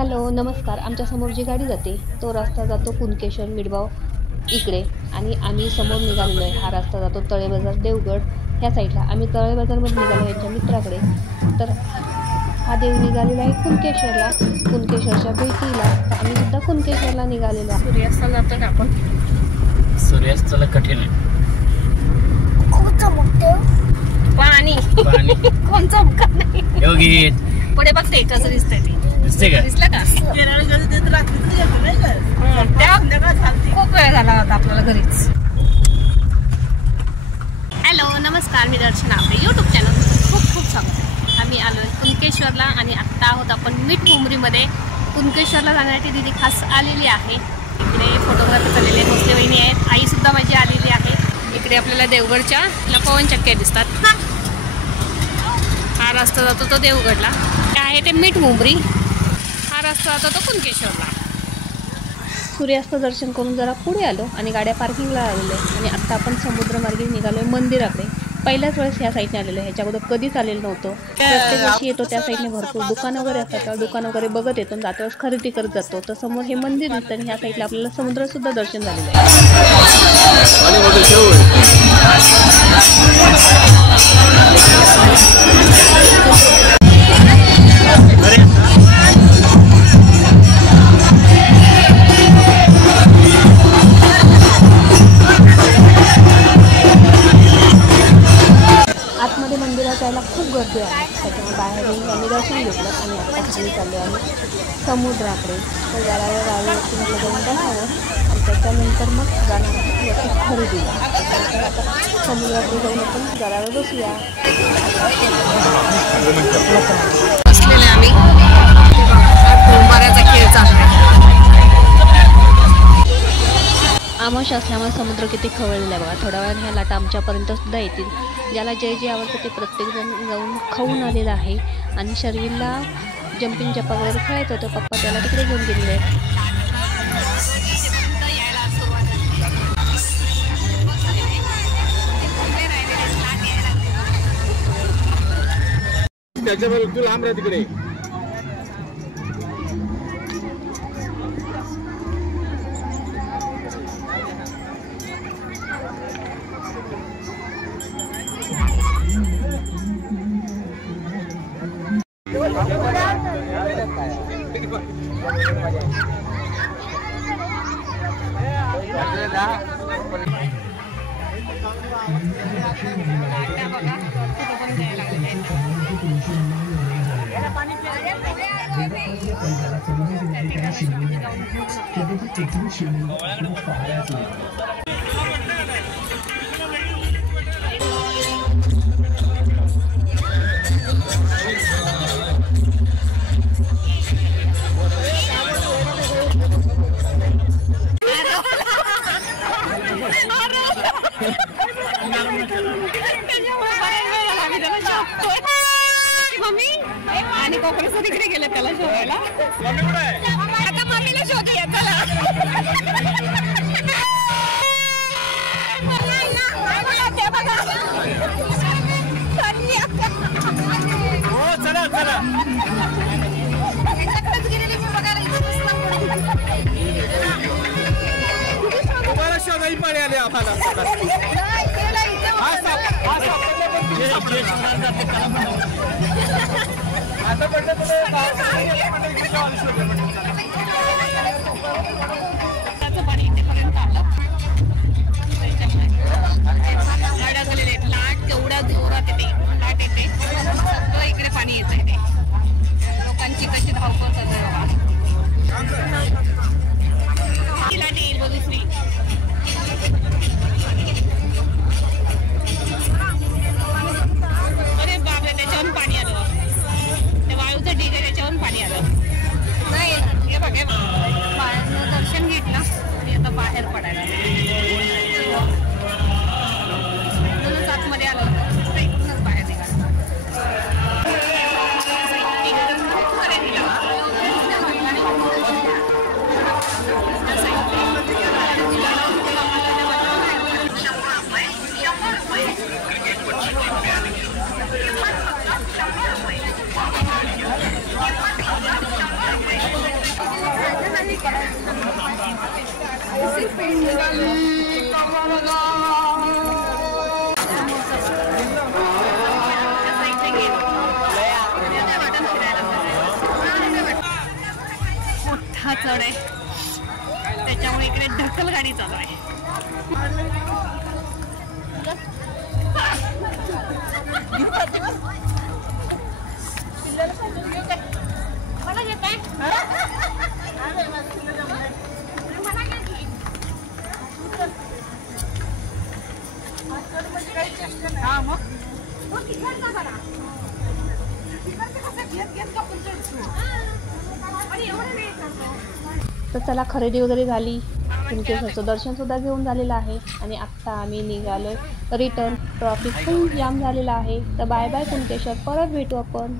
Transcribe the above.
Hello नमस्कार. आमच्या समोर जी गाडी जाते तो रस्ता जातो कुणकेश्वर मिडबाव इकडे आणि आम्ही समोर निघालेलो आहे. हा रस्ता जातो तळे बाजार देवगड ह्या साईडला. आम्ही तळे बाजारमध्ये निघालो यांच्या मित्राकडे. तर हा देव निघालेला आहे कुणकेश्वरला, कुणकेश्वरच्या भेटीला. तर आम्ही सुद्धा कुणकेश्वरला निघालेलो आहे. सूर्यास्ताला जातो ना आपण. सूर्यास्ताला कठीण आहे. पाणी कोण चमकत नाही. योगी पुढे बघते कसं दिसतंय ते. दिसते का? दिसलं का? खूप वेळ झाला होता आपल्याला घरीच. हॅलो नमस्कार, मी दर्शना. आपल्या यूट्यूब चॅनल खूप खूप स्वागत आहे. आम्ही आलो आहे कुणकेश्वरला आणि आत्ता आहोत आपण मीठमुंबरीमध्ये. कुणकेश्वरला जाण्यासाठी दिदी खास आलेली आहे. इकडे फोटोग्राफी झालेले भोसले वहिनी आहेत, आईसुद्धा माझी आलेली आहे. इकडे आपल्याला देवगडच्या पवन चक्क्या दिसतात. हा रस्ता जातो तो देवगडला, आहे ते मीठमुंबरी. हा रस्ता जातो तो कुणकेश्वरला. सूर्यास्त दर्शन करून जरा पुढे आलो आणि गाड्या पार्किंगला आलेलो आहे. आणि आत्ता आपण समुद्रमार्गे निघालो आहे मंदिराकडे. पहिल्याच वेळेस ह्या साईडने आलेलो आहे, ह्याच्या अगोदर कधीच आलेलं नव्हतं. प्रत्येक वर्षी येतो त्या साईडने भरपूर दुकानं वगैरे असतात, तर दुकान वगैरे बघत येतो, जाता वेळेस खरेदी करत जातो. तर समोर हे मंदिर दिसतं आणि ह्या साईडला आपल्याला समुद्रसुद्धा दर्शन झालेलं आहे. आतमध्ये मंदिरात जायला खूप गर्दी आहे, त्याच्यामुळे बाहेरही आम्ही दर्शन घेतलं आणि आता खाली चाललो आम्ही समुद्राकडे. तर जरा गाडीवरती म्हटलं जाऊन बसावं आणि त्याच्यानंतर मग जाणार वरती खरेदीला. त्याच्यानंतर आता समुद्राकडे जाऊन आपण जरा बसूया. बसलेले आम्ही, बऱ्याचा खेळ चालला. आमावश्या असल्यामुळे समुद्र किती खवळलेला आहे बघा. थोड्या वेळाने ह्या लाटा आमच्यापर्यंत सुद्धा येतील. ज्याला जे जे आवडतं ते प्रत्येकजण जाऊन खाऊन आलेला आहे. आणि शर्विलला जम्पिंग जपा वगैरे खेळायचं होतं, पप्पा त्याला तिकडे घेऊन गेलेले आहेत. त्याच्यावर तू लांब राहा तिकडे. आणि कोकणाचं तिकडे गेलं त्याला शोधायला. आता मम्मीला शोधूया चला. चला चला. तुम्हाला शोधाई पाणी आले आम्हाला. आता पडलं पाणी इथेपर्यंत आलं. अडकलेले लाट तेवढ्या जोरात येते, लाट येते तो इकडे पाणी येत आहे. ते लोकांची कशी धावपळ चालू आहे. लाट येईल बघ दुसरी. अरे बापरे, त्याच्यावरून पाणी आलं. त्या वाळूचं ढीग आहे त्याच्यावरून पाणी आलं. नाही हे बघा, बाहेरनं दर्शन घेतलं आणि आता बाहेर पडायला आतमध्ये आलं, इकडूनच बाहेर निघालं. मोठा चढ आहे त्याच्यामुळे इकडे ढकल गाडी चालू आहे. तर चला खरेदी वगैरे झाली, कुणकेश्वरचं दर्शन सुद्धा घेऊन झालेलं आहे आणि आत्ता आम्ही निघालोय रिटर्न. ट्रॉफिक फुल जाम झालेला आहे. तर बाय बाय कुणकेश्वर, परत भेटू आपण.